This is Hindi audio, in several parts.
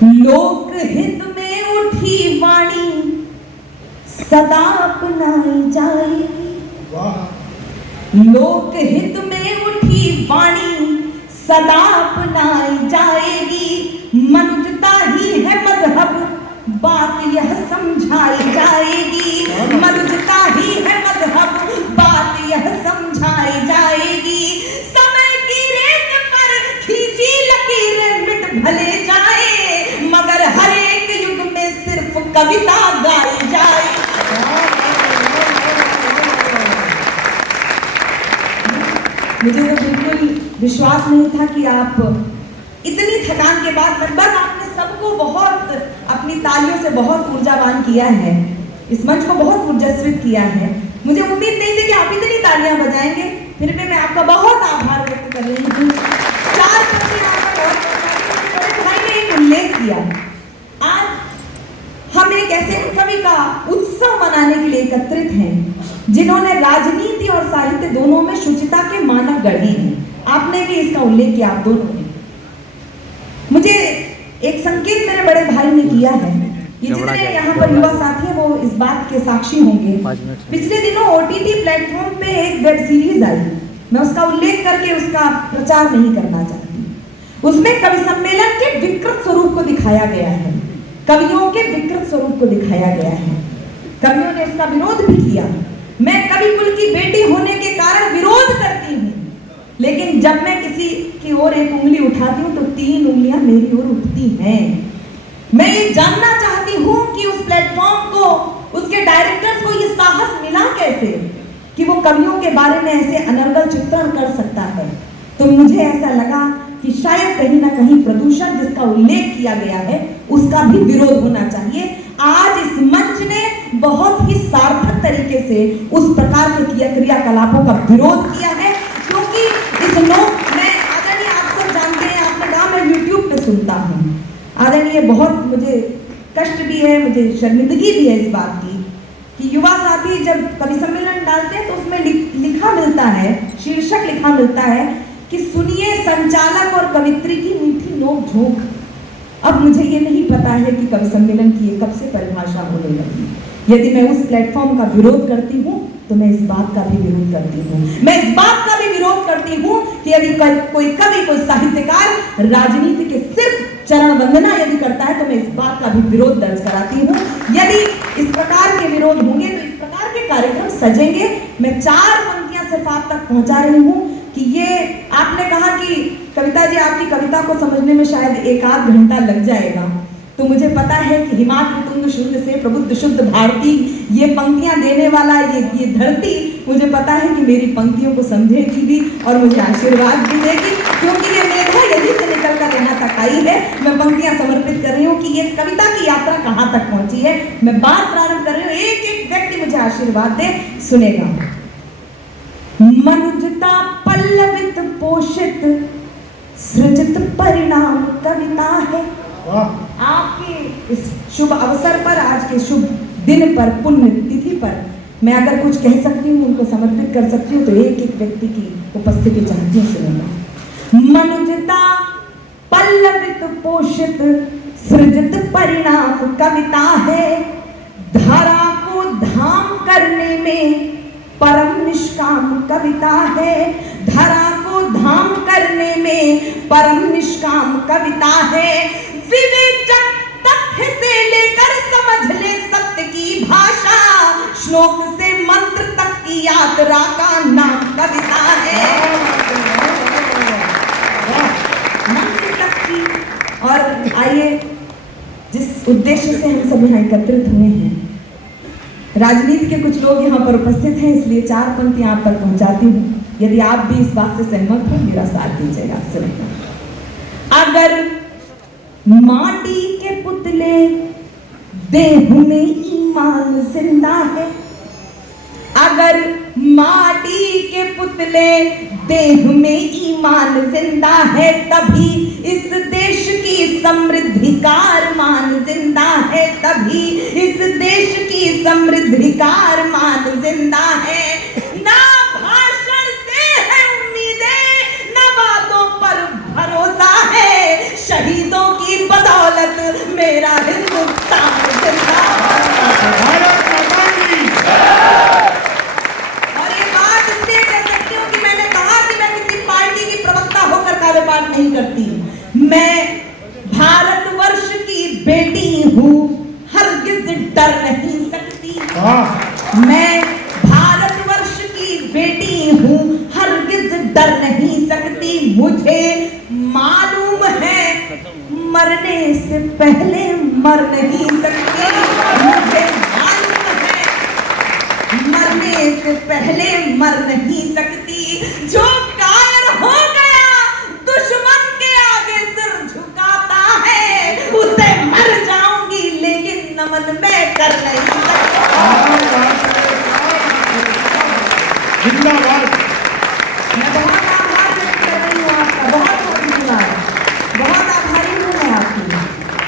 लोकहित में उठी वाणी सदा अपनाई जाएगी। लोकहित में उठी वाणी सदा अपनाई जाएगी। मनुष्यता ही है मजहब, बात यह समझाई जाएगी। मनुष्यता ही है मजहब, बात यह समझाई जाएगी। समय की रेत पर खींची लकीरें मिट भले जाए, मगर हर एक युग में सिर्फ कविता गाई जाए। मुझे तो बिल्कुल विश्वास नहीं था कि आप इतनी थकान के बाद लगभग आपने सबको बहुत अपनी तालियों से बहुत ऊर्जावान किया है, इस मंच को बहुत ऊर्जास्वित किया है। मुझे उम्मीद नहीं थी कि आप इतनी तालियां बजाएंगे, फिर भी मैं आपका बहुत आभार व्यक्त कर रही हूँ। 4 भाई ने एक उल्लेख किया, आज हम एक ऐसे कवि का उत्सव मनाने के लिए एकत्रित हैं जिन्होंने राजनीति और साहित्य दोनों में शुचिता के मानक गढ़े हैं। आपने भी इसका उल्लेख किया, आप दोनों ने। मुझे एक संकेत मेरे बड़े भाई ने किया है, ये जितने यहाँ पर युवा साथी हैं वो इस बात के साक्षी होंगे। पिछले दिनों OTT प्लेटफॉर्म पे एक वेब सीरीज आई, मैं उसका उल्लेख करके उसका प्रचार नहीं करना चाहती। उसमें कवि सम्मेलन के विकृत स्वरूप को दिखाया गया है, कवियों के विकृत स्वरूप को दिखाया गया है। कवियों ने इसका विरोध भी किया। मैं कवि कुल की बेटी होने के कारण विरोध करती हूँ, लेकिन जब मैं किसी की ओर एक उंगली उठाती हूँ तो 3 उंगलियां मेरी ओर उठती हैं। मैं ये जानना चाहती हूँ कि उस प्लेटफॉर्म को, उसके डायरेक्टर्स को ये साहस मिला कैसे कि वो कवियों के बारे में ऐसे अनर्गल चित्रण कर सकता है। तो मुझे ऐसा लगा कि शायद कहीं ना कहीं प्रदूषण जिसका उल्लेख किया गया है उसका भी विरोध होना चाहिए। आज इस मंच ने बहुत ही सार्थक तरीके से उस प्रकार के क्रियाकलापों का विरोध किया है, क्योंकि इस लोक में आदरणीय, आप सब जानते हैं, आपने कहा मैं YouTube पे सुनता हूँ आदरणीय, बहुत मुझे कष्ट भी है, मुझे शर्मिंदगी भी है इस बात की कि युवा साथी जब कवि सम्मेलन डालते हैं तो उसमें लिखा मिलता है, शीर्षक लिखा मिलता है कि सुनिए संचालक और कवित्री की मीठी नोक झोंक। अब मुझे ये नहीं पता है कि कवि सम्मेलन की कब से परिभाषा होने लगी। यदि मैं उस प्लेटफॉर्म का विरोध करती हूँ तो मैं इस बात का भी विरोध करती हूँ। मैं इस बात का भी विरोध करती हूँ कि यदि कोई कवि, कोई साहित्यकार राजनीति के सिर्फ चरण वंदना यदि करता है तो मैं इस बात का भी विरोध दर्ज कराती हूँ। यदि इस प्रकार के विरोध होंगे तो इस प्रकार के कार्यक्रम सजेंगे। मैं 4 पंक्तियां सिर्फ आप तक पहुंचा रही हूँ कि ये आपने कहा कि कविता जी आपकी कविता को समझने में शायद 1-8 घंटा लग जाएगा, तो मुझे पता है कि हिमाद्रि तुंग शुद्ध से प्रबुद्ध शुद्ध भारती, ये पंक्तियां देने वाला ये धरती, मुझे पता है कि मेरी पंक्तियों को समझेगी भी और मुझे आशीर्वाद भी देगी, क्योंकि ये मेघा यदि से निकल कर यहाँ तक आई है। मैं पंक्तियां समर्पित कर रही हूँ कि ये कविता की यात्रा कहाँ तक पहुंची है। मैं बात प्रारंभ कर रही हूँ, एक एक व्यक्ति मुझे आशीर्वाद दे, सुनेगा। मनुजता पल्लवित पोषित सृजित परिणाम कविता है। आपके इस शुभ अवसर पर, आज के शुभ दिन पर, पुण्य तिथि पर मैं अगर कुछ कह सकती हूँ, उनको समर्पित कर सकती हूँ, तो एक एक व्यक्ति की उपस्थिति चाहती हूँ, सुनेगा। मनुजता पल्लवित पोषित सृजित परिणाम कविता है। धारा को धाम करने में परम निष्काम कविता है। धरा को धाम करने में परम निष्काम कविता है। विवेचक तथ्य से लेकर समझ ले सत्य की भाषा, श्लोक से मंत्र तक की यात्रा का नाम कविता है। मंत्र तक की। और आइए, जिस उद्देश्य से हम सब यहाँ एकत्रित हुए हैं, राजनीति के कुछ लोग यहाँ पर उपस्थित हैं, इसलिए 4 पंक्तियां आप तक पहुंचाती हूँ। यदि आप भी इस बात से सहमत हो, मेरा साथ दीजिएगा। सुनिए। अगर माटी के पुतले देह में ईमान जिंदा है, अगर माटी के पुतले देह में ईमान जिंदा है, तभी इस देश की समृद्धि का अरमान जिंदा है। तभी इस देश की समृद्धि का अरमान जिंदा है। ना भाषण से है उम्मीदें, ना बातों पर भरोसा है। शहीदों की बदौलत बेटी हूँ, हरगिज डर नहीं सकती। मैं भारतवर्ष की बेटी हूँ, हरगिज डर नहीं सकती। मुझे मालूम है मरने से पहले मर नहीं सकती। मुझे मालूम है मरने से पहले मर नहीं सकती। जो कायर हो गया दुश्मन के आगे सिर झुकाता है, उसे मर जाऊंगी लेकिन नमन मैं कर नहीं सकती। जिंदाबाद। मैं बहुत आभार व्यक्त कर रही हूँ आपका, बहुत धन्यवाद, बहुत आभारी हूँ मैं आपकी।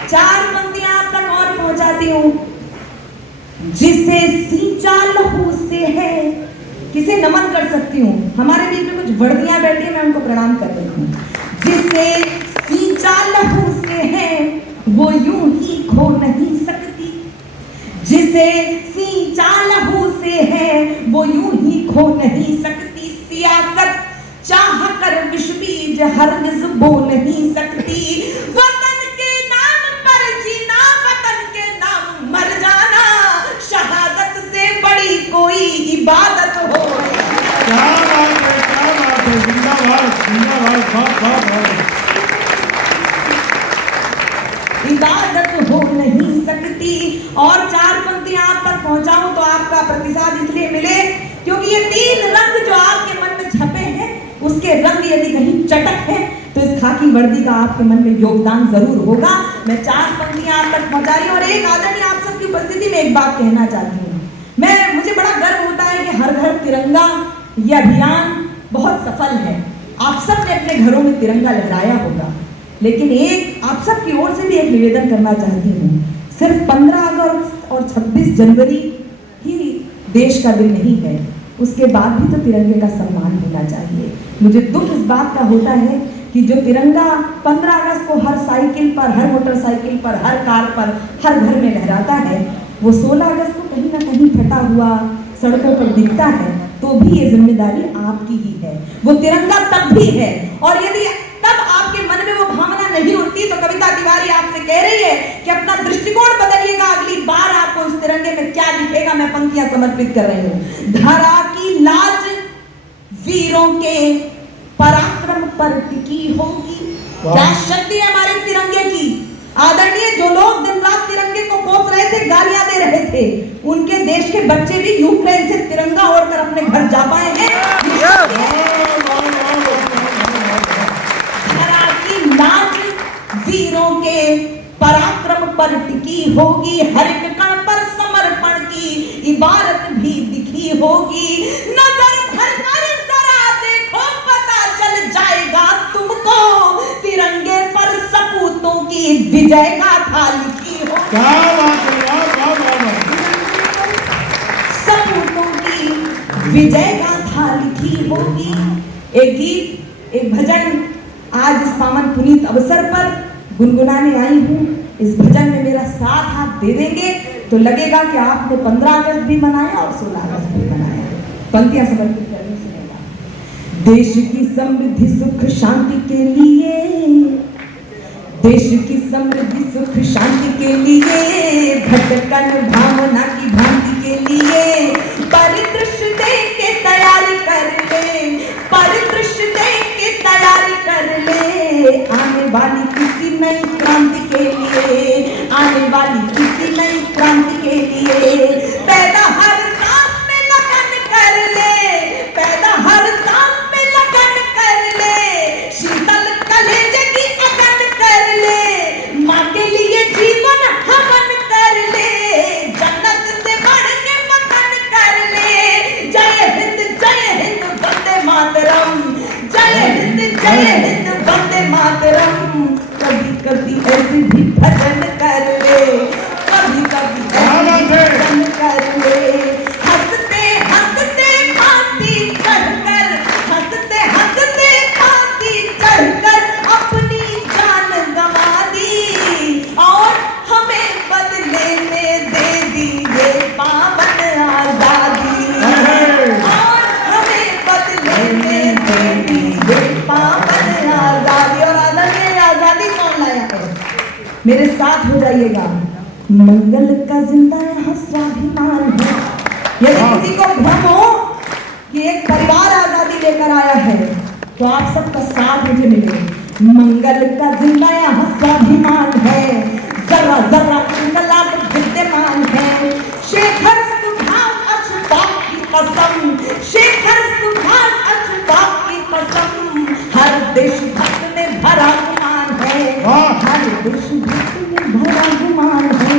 4 पंक्तियां आप तक और पहुंचाती हूँ। जिसे सींचा लहू से है, किसे नमन कर सकती हूँ। हमारे बीच में कुछ वर्दियां बैठी है, मैं उनको प्रणाम कर रही हूँ। जिसे सींचा लहू से है वो यूं ही खो नहीं सकती। जिसे सींचा लहू से है वो यूं ही खो नहीं सकती। सियासत चाह कर विष बीज हरगिज बो नहीं सकती। वतन के नाम पर जीना, वतन के नाम मर जाना, शहादत से बड़ी कोई इबादत हो। क्या बात है, क्या बात है। जिंदाबाद, जिंदाबाद, बहुत बहुत बहुत। इबादत हो नहीं सकती। और 4 पंक्तियां आप तक पहुंचाऊं तो आपका प्रतिसाद इसलिए मिले क्योंकि ये 3 रंग जो आपके मन में छपे हैं, उसके रंग यदि कहीं चटक है तो इस खाकी वर्दी का आपके मन में योगदान जरूर होगा। मैं 4 पंक्तियां आप तक पहुंचा रही हूं और एक आदरणीय आप सबकी उपस्थिति में एक बात कहना चाहती हूँ। मुझे बड़ा गर्व होता है कि हर घर तिरंगा ये अभियान बहुत सफल है। आप सब ने अपने घरों में तिरंगा लहराया होगा, लेकिन एक आप सब की ओर से भी एक निवेदन करना चाहती हूँ। सिर्फ 15 अगस्त और 26 जनवरी ही देश का दिन नहीं है, उसके बाद भी तो तिरंगे का सम्मान होना चाहिए। मुझे दुख इस बात का होता है कि जो तिरंगा 15 अगस्त को हर साइकिल पर, हर मोटरसाइकिल पर, हर कार पर, हर घर में लहराता है, वो 16 अगस्त को कहीं ना कहीं फटा हुआ सड़कों पर दिखता है, तो भी ये जिम्मेदारी आपकी ही है। वो तिरंगा तब भी है, और यदि तब आपके मन में वो भावना नहीं उठती तो कविता तिवारी आपसे कह रही है कि अपना दृष्टिकोण बदलिएगा, अगली बार आपको इस तिरंगे में क्या दिखेगा। मैं पंक्तियां समर्पित कर रही हूँ। धरा की लाज वीरों के पराक्रम पर टिकी होगी। क्या शक्ति है हमारे तिरंगे की। आदरणीय जो लोग दिन रात तिरंगे को कोस रहे थे, गालियां दे रहे थे, उनके देश के बच्चे भी यूक्रेन से तिरंगा ओढ़कर अपने घर जा पाए हैं। धरा की लाज वीरों के पराक्रम पर टिकी होगी, हर एक कण पर समर्पण की इबारत भी दिखी होगी। नजर भर कर जरा देखो, पता चल जाएगा तुमको, तिरंगे पर सपूतों की विजय गाथा लिखी होगी। क्या बात है, क्या बात है। सपूतों की विजय गाथा लिखी होगी। एक गीत, एक भजन आज इस पावन पुनीत अवसर पर गुनगुनाने आई हूँ। इस भजन में मेरा साथ आप दे देंगे तो लगेगा कि आपने 15 अगस्त भी मनाया और 16 अगस्त भी मनाया। पंक्तियां समर्पित करने सुनेगा। देश की समृद्धि सुख शांति के लिए, देश की समृद्धि सुख शांति के लिए, भटकन भावना की भ्रांति के लिए परिदृश्य देख के तैयारी कर ले, परिदृश्य देख के तैयारी कर ले। आने वाली किसी नई क्रांति के लिए, आने वाली किसी नई क्रांति के लिए पैदा हर सांस में लगन कर ले, पैदा हर सांस में लगन कर ले, शीतल कलेजे की अगन कर ले, माँ के लिए जीवन हवन कर ले, जन्नत से बढ़ के वतन कर ले। जय हिंद वंदे मातरम, जय हिंद वंदे मातरम। कभी कभी ऐसे भी भजन कर ले, कभी कभी ऐसे भी भजन कर ले। मेरे साथ हो जाइएगा। मंगल का जिंदा यहाँ स्वाभिमान है। यदि किसी को भ्रम हो कि एक परिवार आजादी लेकर आया है, तो आप सबका साथ मुझे मिले। मंगल का जिंदा यहाँ स्वाभिमान है, जरा जरा इंकलाब विद्यमान है। शेखर सुभाष अशफाक की कसम, शेखर सुभाष अशफाक की कसम, हर देशभक्त में भरा गुमान है, हर देशभक्त में भरा गुमान है।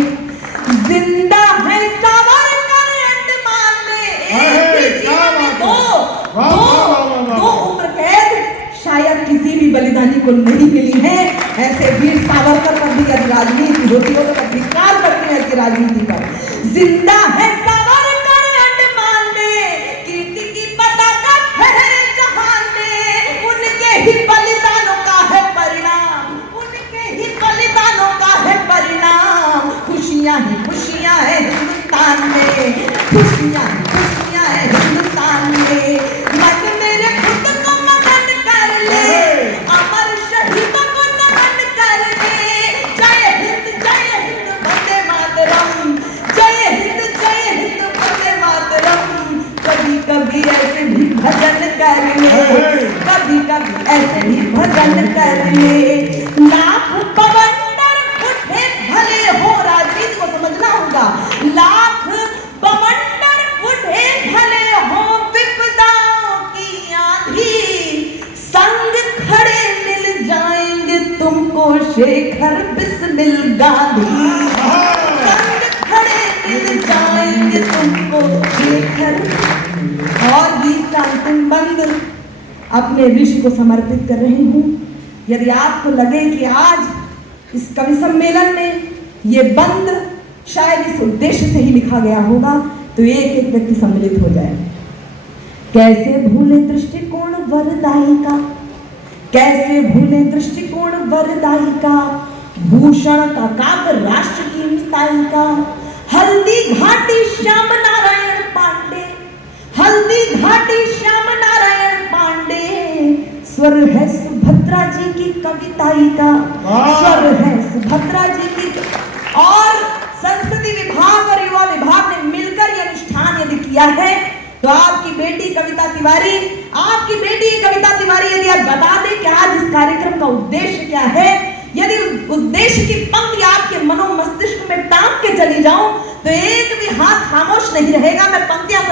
जिंदा है सावरकर अंडमान में, एक ही जीवन में दो उम्र कैद शायद किसी भी बलिदानी को नहीं मिली है। ऐसे वीर सावरकर पर भी यदि राजनीति होती हो तो अधिकार करते हैं कि राजनीति पर। जिंदा है सावरकर अंडमान में, कीर्ति की पताका फहरे जहान में, उनके ही बलिदानों का है परिणाम, उनके ही बलिदानों का है परिणाम। खुशियां ही खुशियां है हिंदुस्तान में, खुशियां ही खुशियां है हिंदुस्तान में। मन मेरे खुद को मगन कर ले, अमर शहीदों को नमन कर ले। जय हिंद वंदे मातरम, जय हिंद वंदे मातरम। कभी कभी ऐसे भी भजन कर ले, कभी कभी ऐसे भी भजन कर ले। लाख बवंडर उठे भले हो, राजनीति को समझना होगा। लाख बवंडर उठे भले हो, विपदाओं की आंधी संग खड़े मिल जाएंगे तुमको शेखर बिस्मिल गांधी। संग खड़े मिल जाएंगे तुमको शेखर। और गीत का अंतिम बंद अपने ऋषि को समर्पित कर रही हूँ। यदि आपको लगे कि आज इस कवि सम्मेलन में ये बंद शायद इस उद्देश्य से ही लिखा गया होगा, तो एक एक व्यक्ति सम्मिलित हो जाए। कैसे भूले दृष्टिकोण वरदाई का, कैसे भूले दृष्टिकोण वरदाई का, भूषण का काव्य राष्ट्र की मिताई का। हल्दी घाटी श्याम नारायण पांडे, हल्दी घाटी श्याम नारायण पांडे। स्वर है सुभद्रा जी की कविताई का, स्वर है सुभद्रा जी की। और संस्कृति विभाग और युवा विभाग ने मिलकर यह अनुष्ठान यदि किया है, तो आपकी बेटी कविता तिवारी, आपकी बेटी कविता तिवारी यदि आप बता दें कि आज इस कार्यक्रम का उद्देश्य क्या है, यदि उद्देश्य की पंक्ति आपके मनो मस्तिष्क में टांग के चली जाऊं, तो एक भी हाथ खामोश नहीं रहेगा। मैं पंक्तियां